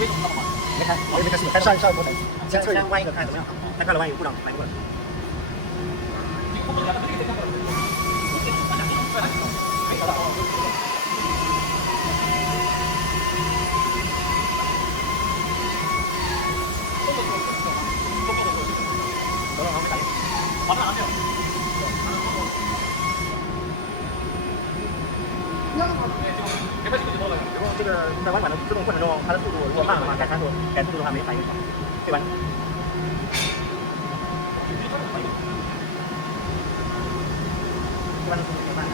没开，我也没开视频，上一波才。先弯一个看怎么样？看看了弯一个故障，来过来。这个在弯管的制动过程中，它的速度如果慢的话，改速度的话没反应好，对吧？一般的速度没慢。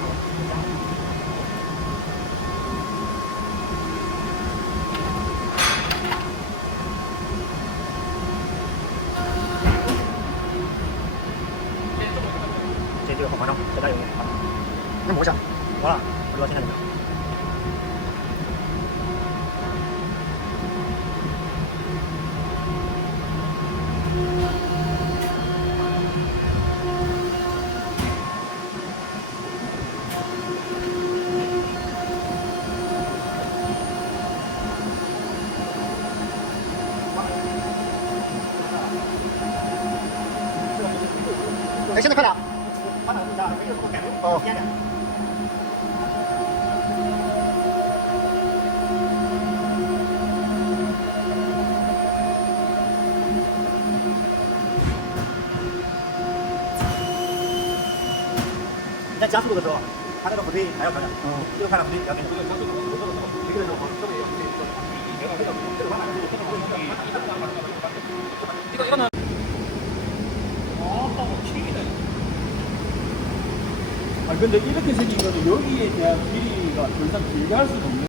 这个好夸张，小加油！那磨一下，完了，不知道现在怎么样。哎，现在快点！哦。你在加速度的时候，它那个辅推还要调整。这个快了辅推比较严重。这个时候好，这个也要。 이거는 아 근데 이렇게 생긴 거는 여기에 대한 길이가 더 이상 길게 할 수도 없네.